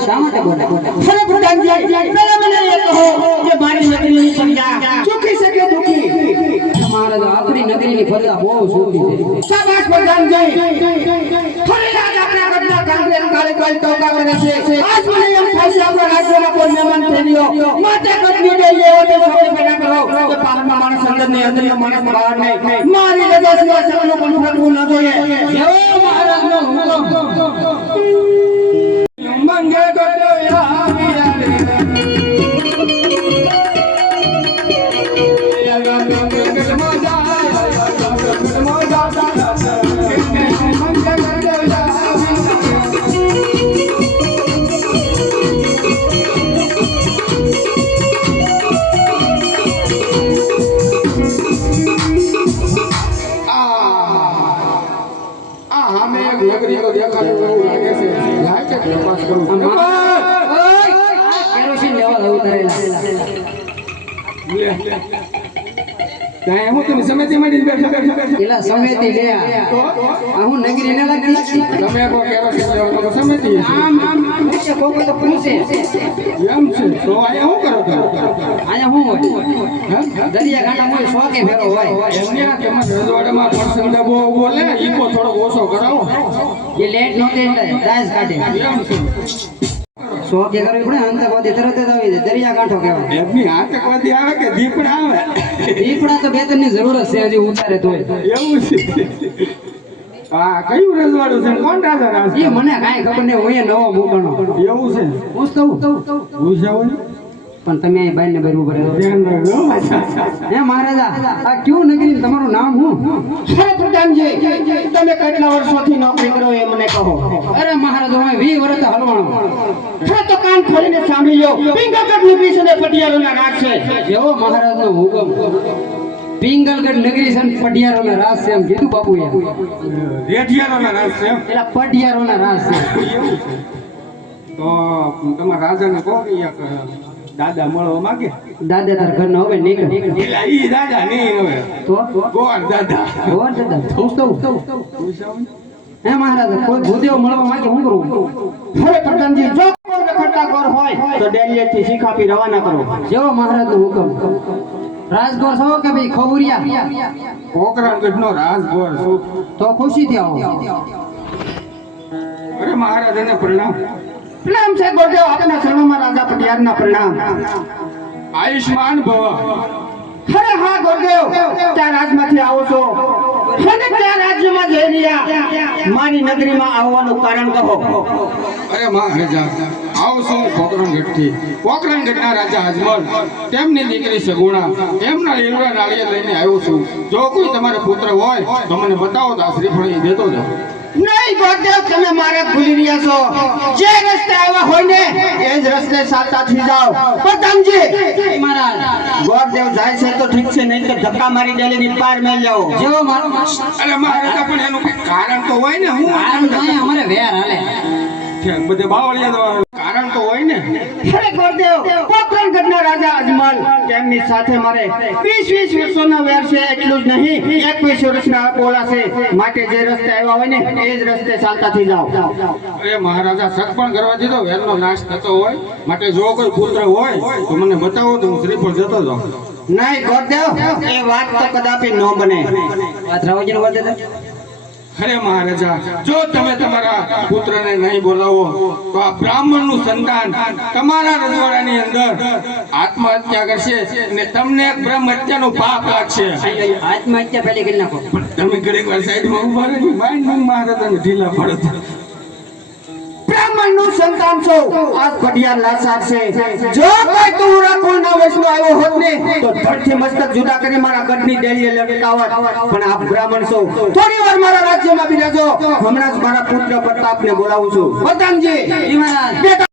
શા માટે બોલે અરે પ્રધાનજી પેલા મને એ કહો કે મારી નગરીની પ્રજા સુખી છે કે દુખી મહારાજ આપણી નગરીની પ્રજા બહુ સુખી છે શાબાશ પ્રધાનજી ફરી આજ આપણા ગઢના કાંગ્રેસ કાલે કાલ ટોકા કરે છે આજ મને એમ થાય છે આપણા રાજ્યમાં કોઈ મહેમાન થયો માથે ગઢની ડેલી એવો તો સૌને પેલા કરો કે બહારના માણસ અંદર ને અંદરનો માણસ બહાર નહીં મારી રજા સિવાય સૌનું પણ ફરવું ન જોઈએ જેવો મહારાજનો હુકમ મંગે ગોયા વિરારે યા ગા ગા મજા હમે નગરી કો દેખાડો લાગે છે લાગે કે તપાસ કરું કેરોસીન લેવા ઉતરેલા કાય હું તમે સમિતિ માં બેઠા એલા સમિતિ લે આ હું નગરી ને લાગી તમે કો કેરોસીન લેવા તો સમિતિ આમ પૂછે કોઈ તો પૂછે એમ છે તો આયા હું કરો આયા હું હોય દરિયા કાંઠા મોય શોકે ફેરો હોય એમને આ તેમાં રજવાડામાં પ્રસંગ બહુ બોલે ઈકો થોડો ઓછો કરાવો એ લેટ નોતે એટલે દાસ કાઢે એમ છે શોકે કરવી પડે અંતવાદી તરત જ આવી જાય દરિયા કાંઠો કહેવાય એમની આતંકવાદી આવે કે દીપડા આવે દીપડા તો બે ત્રણ ની જરૂર છે હજી ઉતારે તોય એવું છે આ કયું રજવાડું છે કોણ રાજા રાજ એ મને કાંઈ ખબર નહીં હોય નવો મૂકવાનો એવું છે પૂછતો પૂછાવો પણ તમે અહીં બાઈને બરવું પડે ધ્યાન રાખજો હે મહારાજા આ ક્યું નગરી તમારું નામ હું હે પ્રધાનજી તમે કેટલા વર્ષોથી નોકરી કરો એ મને કહો અરે મહારાજા હું 20 વર્ષ હલવાણો હે તો કાન ખોલીને સાંભળી લો પિંગલગઢ નગરી છે ને પટિયાલાના રાજ છે જેવો મહારાજનો હુકમ પિંગલગઢ નગરી છે પટિયારોના રાજ છે એમ કીધું બાપુએ રેઠિયારોના રાજ છે એટલે પટિયારોના રાજ છે તો તમારા રાજાને કહો કે દાદા મળવા માંગે દાદા તાર ઘર નો હવે નીકળ એલા ઈ દાદા નહીં હવે તો ગોળ દાદા ગોળ દાદા પૂછતો હે મહારાજા કોઈ ભૂદેવ મળવા માંગે હું કરું હવે પ્રધાનજી જો કોઈ રખડતા ગોર હોય તો ડેલીએથી શીખાપી રવાના કરો જેવો મહારાજનો હુકમ રાજગોર છો કે ભાઈ ખવરિયા પોકરણગઢનો રાજગોર છું તો ખુશીથી આવો અરે મહારાજાને પ્રણામ પ્રણામ છે ગોરદેવ આપના શરણોમાં રાજા પટિયારના પ્રણામ આયુષ્માન ભવ અરે હા ગોરદેવ ત્યાં રાજમાંથી આવો છો અને ત્યાં રાજ્યમાં જઈ રહ્યા મારી નગરીમાં આવવાનું કારણ કહો અરે મહારાજા આવું છું પોકરણગઢથી પોકરણગઢના રાજા અજમલ તેમની દીકરી સગુણા એમના લીલડા નાળિયેર લઈને આવ્યો છું જો કોઈ તમારો પુત્ર હોય તો મને બતાવો તો આ શ્રીફળ દેતો જાઓ નહીં ગોરદેવ તમે મારે ભૂલી રહ્યા છો જે રસ્તે આવ્યા હોય ને એ જ રસ્તે સાતાથી જાઓ પ્રધાનજી મહારાજ ગોરદેવ જાય છે તો ઠીક છે નહીં તો ધક્કા મારી ડેલીની પાર મેલ જાઓ જેવો મારો અરે મહારાજા પણ એનું કઈ કારણ તો હોય ને હું અમારે વેર હાલે બધે બાવળિયા કારણ તો હોય ને અરે ગોરદેવ પોકરણગઢના રાજા અજમલ તેમની સાથે મારે 20 વર્ષોના વેર છે એટલું જ નહીં 21 વર્ષના બોલા છે માટે જે રસ્તે આવ્યા હોય ને એ જ રસ્તે ચાલતાથી જાઓ અરે મહારાજા સત પણ કરવા દીધો વેરનો નાશ થતો હોય માટે જો કોઈ પુત્ર હોય તો મને બતાવો તો હું શ્રીફળ જતો જાઉં નહીં ગોરદેવ એ વાત તો કદાપી ન બને વાત રાવજીને વાત દે અરે મહારાજા જો તમે તમારા પુત્રને નહીં બોલાવો તો આ બ્રાહ્મણનું સંતાન તમારા રજવાડાની અંદર આત્મહત્યા કરશે અને તમને એક બ્રહ્મ હત્યાનો પાપ લાગશે આત્મહત્યા પહેલી કરી નાખો તમે ઘડીક વાર સાઈડમાં ઊભા રહી માઇન્ડ મહારાજાને ઢીલા પડો બ્રાહ્મણનું સંતાન છો આજ પટિયાર લાચાર છે જો કોઈ તુરા કોના વૈષ્ણવ આવ્યો હોત ને તો ધડથી મસ્તક જુદા કરી મારા ગઢની ડેલીએ લટકાવત પણ આપ બ્રાહ્મણ છો થોડી વાર મારા રાજ્યમાં બિરાજો હમણાં જ મારા પુત્ર પ્રતાપને બોલાવું છું પ્રધાનજી મહારાજ